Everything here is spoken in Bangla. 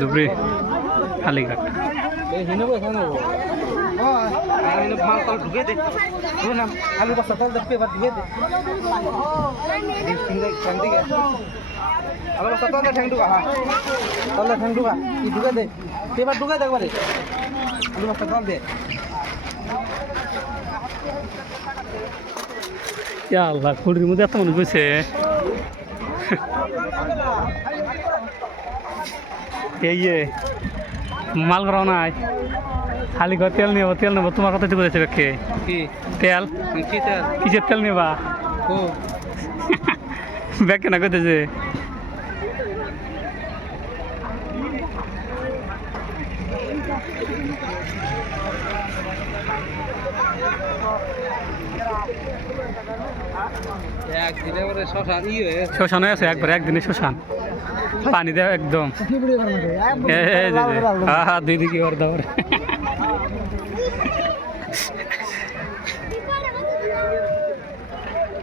ধুবড়ি কালীঘাট আলু বস্তা তল দেখতে এবার ঢুকে দে আলু বস্তা তল ঠ্যাং ঢুকা হ্যাঁ তল ঠ্যাং ঢুকা কি ঢুকে দে এবার ঢুকে দে একবারে আলু বস্তা তল দে আল্লাহ, কুড়ির মধ্যে এত মানুষ বসে এই যে মাল করাও নাই। খালি ঘর তেল নেব তেল নেব। তোমার কথা ঠিক বলেছে কে কি? তেল? কি তেল? কিসের তেল নেবা? ও ব্যাগ কেনা করতেছে শ্মশান হয়ে আছে একবার একদিনে শ্মশান। পানি দেওয়া একদম। দুই দিকে ওর দাবার